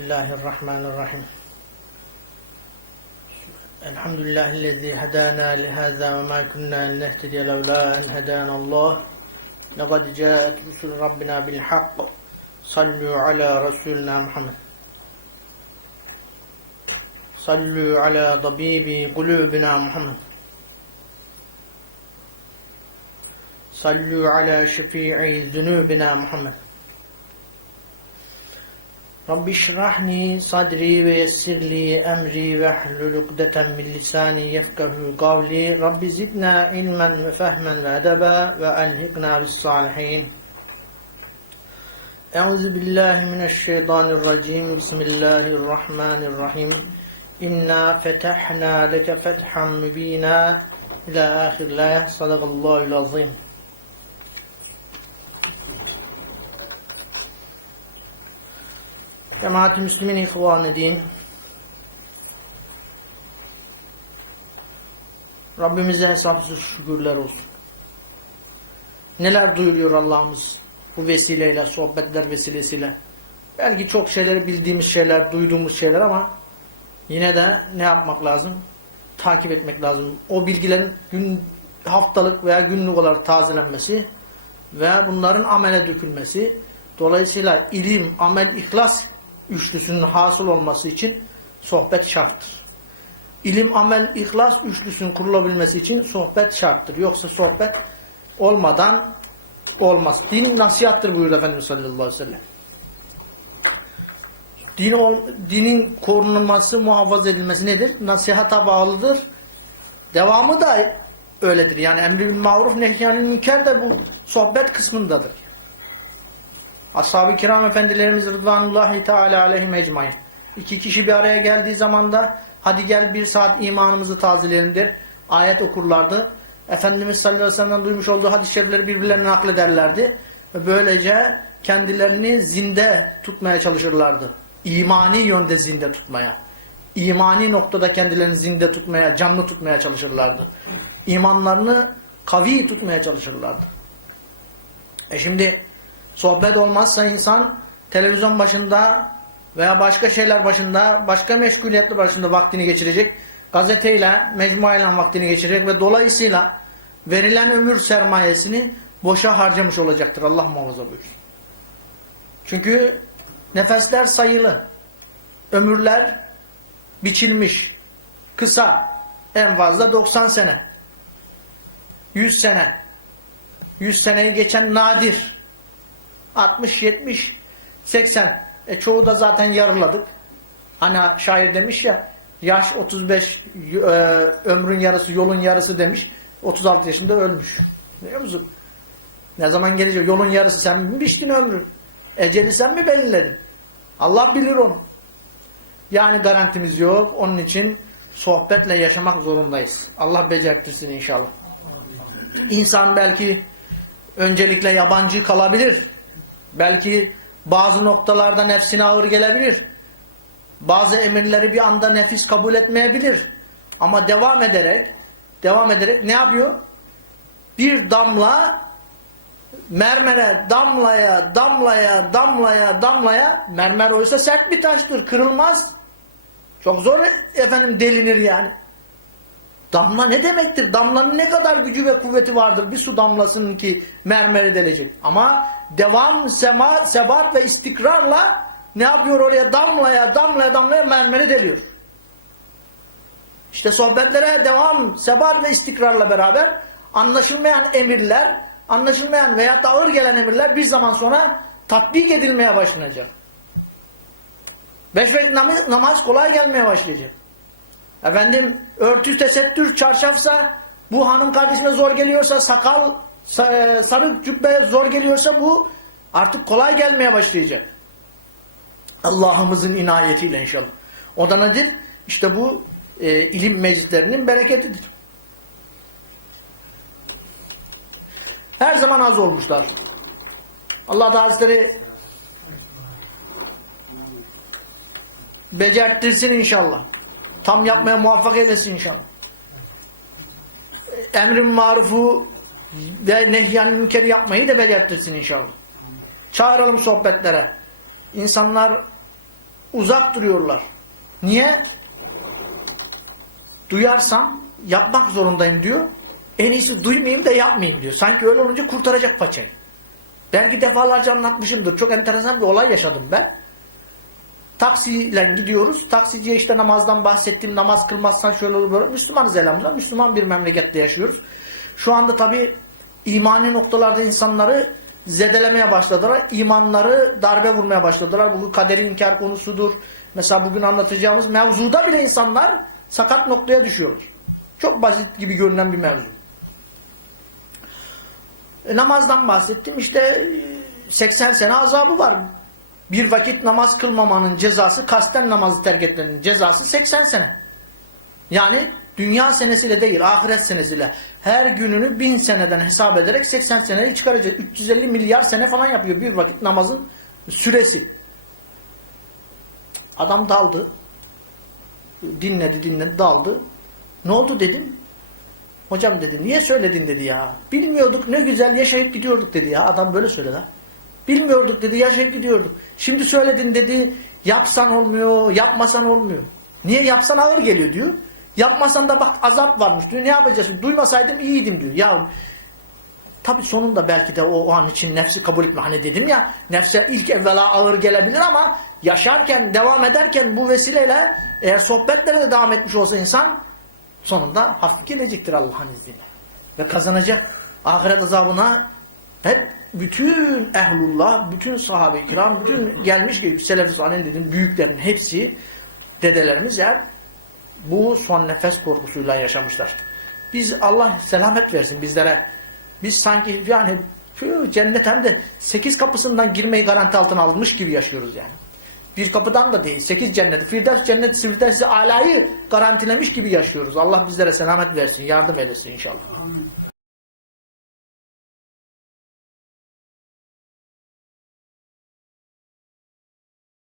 الله الرحمن الرحيم الحمد لله الذي هدانا لهذا وما كنا لنهتدي لولا أن هدانا الله لقد جاءت رسل ربنا بالحق صلوا على رسولنا محمد صلوا على طبيب قلوبنا محمد صلوا على شفيع ذنوبنا محمد رب اشرح لي صدري ويسر لي أمري واحلل عقدة من لساني يفقه قولي. رب زدنا علما وفهما وأدبا وألهقنا بالصالحين. أعوذ بالله من الشيطان الرجيم. بسم الله الرحمن الرحيم. إنا فتحنا لك فتحا مبينا. إلى آخر الآية. صدق الله العظيم. Cemaat-i Müslümin ihvanı din. Rabbimize hesapsız şükürler olsun. Neler duyuruyor Allah'ımız bu vesileyle, sohbetler vesilesiyle. Belki çok şeyleri bildiğimiz şeyler, duyduğumuz şeyler ama yine de ne yapmak lazım? Takip etmek lazım. O bilgilerin gün, haftalık veya günlük olarak tazelenmesi ve bunların amele dökülmesi. Dolayısıyla ilim, amel, ihlas üçlüsünün hasıl olması için sohbet şarttır. İlim, amel, ihlas üçlüsünün kurulabilmesi için sohbet şarttır. Yoksa sohbet olmadan olmaz. Din nasihattır buyurdu Efendimiz sallallahu aleyhi ve sellem. Din ol, dinin korunması, muhafaza edilmesi nedir? Nasihata bağlıdır. Devamı da öyledir. Yani emri bil maruf nehyanil münker de bu sohbet kısmındadır. Ashab-ı kiram efendilerimiz rıdvanullahi teala aleyhim ecmain. İki kişi bir araya geldiği zaman da hadi gel bir saat imanımızı tazeleyelimdir. Ayet okurlardı. Efendimiz sallallahu aleyhi ve sellem'den duymuş olduğu hadis-i şerifleri birbirlerine naklederlerdi. Ve böylece kendilerini zinde tutmaya çalışırlardı. İmani yönde zinde tutmaya. İmani noktada kendilerini zinde tutmaya, canlı tutmaya çalışırlardı. İmanlarını kavi tutmaya çalışırlardı. E şimdi sohbet olmazsa insan televizyon başında veya başka şeyler başında, başka meşguliyetler başında vaktini geçirecek. Gazeteyle, mecmuayla vaktini geçirecek ve dolayısıyla verilen ömür sermayesini boşa harcamış olacaktır. Allah muhafaza buyursun. Çünkü nefesler sayılı. Ömürler biçilmiş. Kısa. En fazla 90 sene. 100 sene. 100 seneyi geçen nadir. 60, 70, 80. E çoğu da zaten yarıladık. Hani şair demiş ya yaş 35 e, ömrün yarısı yolun yarısı demiş. 36 yaşında ölmüş. Biliyor musun? Ne zaman gelecek? Yolun yarısı sen mi biçtin ömrü? Eceli sen mi belirledin? Allah bilir onu. Yani garantimiz yok. Onun için sohbetle yaşamak zorundayız. Allah becertirsin inşallah. İnsan belki öncelikle yabancı kalabilir. Belki bazı noktalarda nefsine ağır gelebilir. Bazı emirleri bir anda nefis kabul etmeyebilir. Ama devam ederek devam ederek ne yapıyor? Bir damla mermere damlaya damlaya damlaya damlaya mermer oysa sert bir taştır kırılmaz. Çok zor efendim delinir yani. Damla ne demektir? Damlanın ne kadar gücü ve kuvveti vardır bir su damlasının ki mermeri delecek. Ama devam, sema, sebat ve istikrarla ne yapıyor oraya? Damlaya, damlaya, damlaya mermeri deliyor. İşte sohbetlere devam, sebat ve istikrarla beraber anlaşılmayan emirler, anlaşılmayan veya da ağır gelen emirler bir zaman sonra tatbik edilmeye başlanacak. Beş vakit namaz kolay gelmeye başlayacak. Efendim örtü, tesettür, çarşafsa bu hanım kardeşime zor geliyorsa sakal, sarık cübbe zor geliyorsa bu artık kolay gelmeye başlayacak. Allah'ımızın inayetiyle inşallah. O da nedir? İşte bu e, ilim meclislerinin bereketidir. Her zaman az olmuşlar. Allah da Hazretleri becerttirsin inşallah. Tam yapmaya muvaffak eylesin inşallah. Emrin marufu ve nehyan münkeri yapmayı da becertirsin inşallah. Çağıralım sohbetlere. İnsanlar uzak duruyorlar. Niye? Duyarsam yapmak zorundayım diyor. En iyisi duymayayım da yapmayayım diyor. Sanki öyle olunca kurtaracak paçayı. Belki defalarca anlatmışımdır. Çok enteresan bir olay yaşadım ben. Taksiyle gidiyoruz. Taksiciye işte namazdan bahsettim. Namaz kılmazsan şöyle olur böyle. Müslümanız elhamdülillah. Müslüman bir memlekette yaşıyoruz. Şu anda tabi imani noktalarda insanları zedelemeye başladılar. İmanları darbe vurmaya başladılar. Bu kaderi inkar konusudur. Mesela bugün anlatacağımız mevzuda bile insanlar sakat noktaya düşüyorlar. Çok basit gibi görünen bir mevzu. E, namazdan bahsettim. İşte e, 80 sene azabı var. Bir vakit namaz kılmamanın cezası, kasten namazı terk etmenin cezası 80 sene. Yani dünya senesiyle değil, ahiret senesiyle. Her gününü bin seneden hesap ederek 80 seneyi çıkaracak. 350 milyar sene falan yapıyor bir vakit namazın süresi. Adam daldı. Dinledi, dinledi, daldı. Ne oldu dedim. Hocam dedi, niye söyledin dedi ya. Bilmiyorduk, ne güzel yaşayıp gidiyorduk dedi ya. Adam böyle söyledi. Bilmiyorduk dedi, yaşayıp gidiyorduk. Şimdi söyledin dedi, yapsan olmuyor, yapmasan olmuyor. Niye yapsan ağır geliyor diyor. Yapmasan da bak azap varmış diyor. Ne yapacaksın? Duymasaydım iyiydim diyor. Ya tabi sonunda belki de o, o an için nefsi kabul etme. Hani dedim ya nefse ilk evvela ağır gelebilir ama yaşarken, devam ederken bu vesileyle eğer sohbetlere de devam etmiş olsa insan sonunda hafif gelecektir Allah'ın izniyle. Ve kazanacak ahiret azabına hep bütün ehlullah, bütün sahabe-i kiram, bütün gelmiş gibi selef-i salihlerin büyüklerin hepsi dedelerimiz hep bu son nefes korkusuyla yaşamışlar. Biz Allah selamet versin bizlere. Biz sanki yani cennet hem de sekiz kapısından girmeyi garanti altına almış gibi yaşıyoruz yani. Bir kapıdan da değil. Sekiz cenneti. Firdevs cenneti, Firdevs alayı garantilemiş gibi yaşıyoruz. Allah bizlere selamet versin. Yardım eylesin inşallah. Amin.